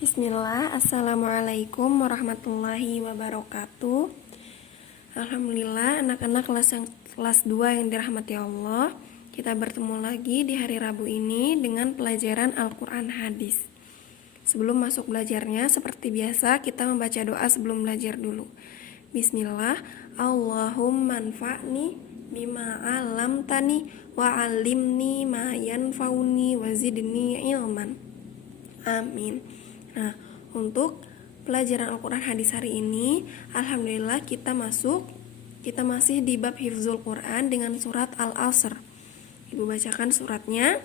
Bismillah, Assalamualaikum warahmatullahi wabarakatuh. Alhamdulillah, anak-anak kelas 2 yang dirahmati Allah, kita bertemu lagi di hari Rabu ini dengan pelajaran Al-Quran Hadis. Sebelum masuk belajarnya, seperti biasa kita membaca doa sebelum belajar dulu. Bismillah, Allahumma anfa'ni bima 'allamtani wa 'allimni ma yanfa'uni wa zidni ilman. Amin. Nah, untuk pelajaran Al-Quran Hadis hari ini, alhamdulillah kita masih di bab Hifzul Quran dengan surat Al-Asr. Ibu bacakan suratnya.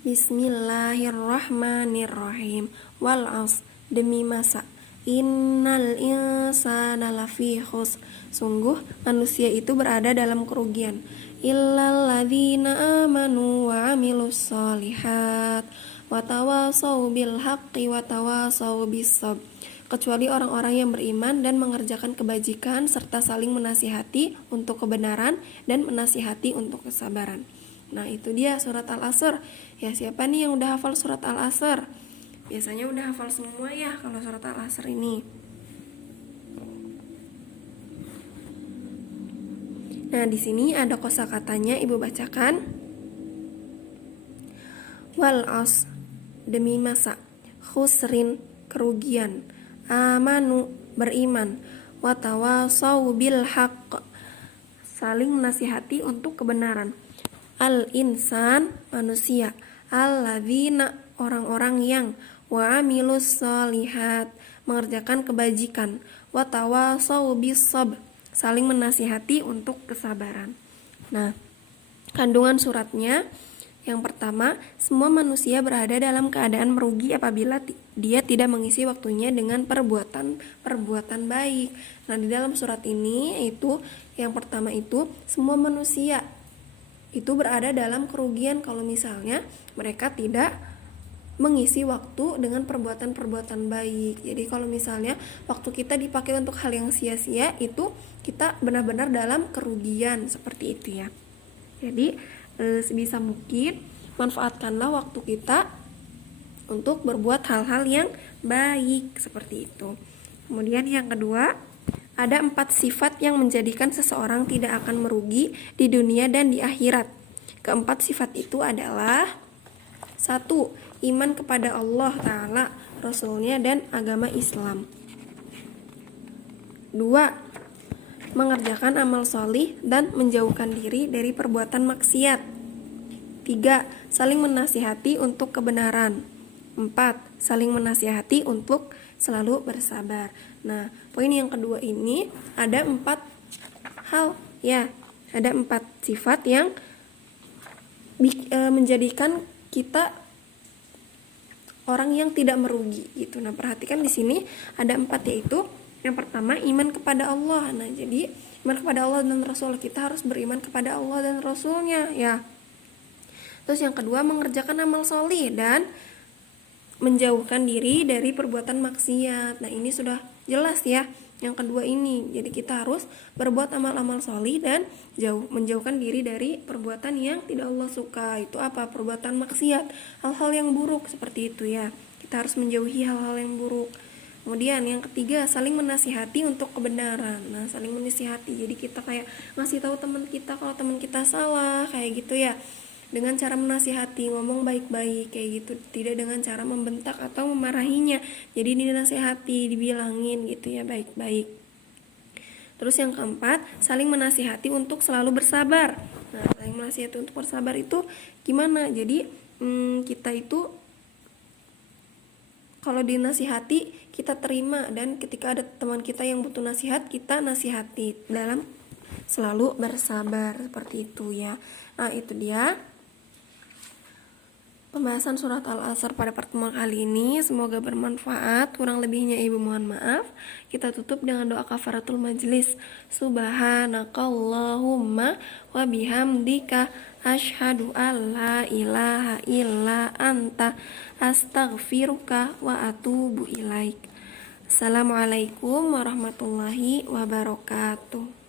Bismillahirrahmanirrahim. Wal 'asr, demi masa. Innal insana lafi khusr, sungguh manusia itu berada dalam kerugian. Illal ladzina amanu wa 'amilus shalihat watawasau bil haqqi watawasau bis sabr, kecuali orang-orang yang beriman dan mengerjakan kebajikan serta saling menasihati untuk kebenaran dan menasihati untuk kesabaran. Nah, itu dia surat Al-Asr. Ya, siapa nih yang udah hafal surat Al-Asr? Biasanya udah hafal semua ya kalau surat Al-Asr ini. Nah, di sini ada kosakatanya, Ibu bacakan. Wal 'asr, demi masa. Khusrin, kerugian. Amanu, beriman. Watawasau bil haqq, saling menasihati untuk kebenaran. Al-insan, manusia. Alladzina, orang-orang yang. Wa 'amilus shalihat, mengerjakan kebajikan. Watawasau bis sabr, saling menasihati untuk kesabaran. Nah, kandungan suratnya, yang pertama, semua manusia berada dalam keadaan merugi apabila dia tidak mengisi waktunya dengan perbuatan baik. Nah, di dalam surat ini itu yang pertama itu semua manusia itu berada dalam kerugian kalau misalnya mereka tidak mengisi waktu dengan perbuatan baik. Jadi kalau misalnya waktu kita dipakai untuk hal yang sia-sia, itu kita benar-benar dalam kerugian seperti itu ya. Jadi sebisa mungkin manfaatkanlah waktu kita untuk berbuat hal-hal yang baik seperti itu. Kemudian yang kedua, ada 4 sifat yang menjadikan seseorang tidak akan merugi di dunia dan di akhirat. Keempat sifat itu adalah: 1. Iman kepada Allah Ta'ala, Rasulnya, dan agama Islam. 2. Mengerjakan amal solih dan menjauhkan diri dari perbuatan maksiat. 3. Saling menasihati untuk kebenaran. 4. Saling menasihati untuk selalu bersabar. Nah, poin yang kedua ini ada 4 hal ya. Ada 4 sifat yang menjadikan kita orang yang tidak merugi gitu. Nah, perhatikan di sini ada 4, yaitu yang pertama, iman kepada Allah. Nah, jadi iman kepada Allah dan Rasul, kita harus beriman kepada Allah dan Rasulnya ya. Terus yang kedua, mengerjakan amal solih dan menjauhkan diri dari perbuatan maksiat. Nah, ini sudah jelas ya yang kedua ini. Jadi kita harus berbuat amal-amal solih dan menjauhkan diri dari perbuatan yang tidak Allah suka. Itu apa? Perbuatan maksiat, hal-hal yang buruk seperti itu ya. Kita harus menjauhi hal-hal yang buruk. Kemudian yang ketiga, saling menasihati untuk kebenaran. Nah, saling menasihati, jadi kita kayak ngasih tahu teman kita kalau teman kita salah kayak gitu ya, dengan cara menasihati, ngomong baik-baik kayak gitu, tidak dengan cara membentak atau memarahinya. Jadi dinasihati, dibilangin gitu ya, baik-baik. Terus yang keempat, saling menasihati untuk selalu bersabar. Nah, saling menasihati untuk bersabar itu gimana? Jadi kita itu kalau dinasihati kita terima, dan ketika ada teman kita yang butuh nasihat, kita nasihati dalam selalu bersabar seperti itu ya. Nah, itu dia pembahasan surat Al-Asr pada pertemuan kali ini. Semoga bermanfaat. Kurang lebihnya Ibu mohon maaf. Kita tutup dengan doa kafaratul majlis. Subhanakallahumma wa bihamdika asyhadu alla ilaha illa anta astaghfiruka wa atubu ilaik. Assalamualaikum warahmatullahi wabarakatuh.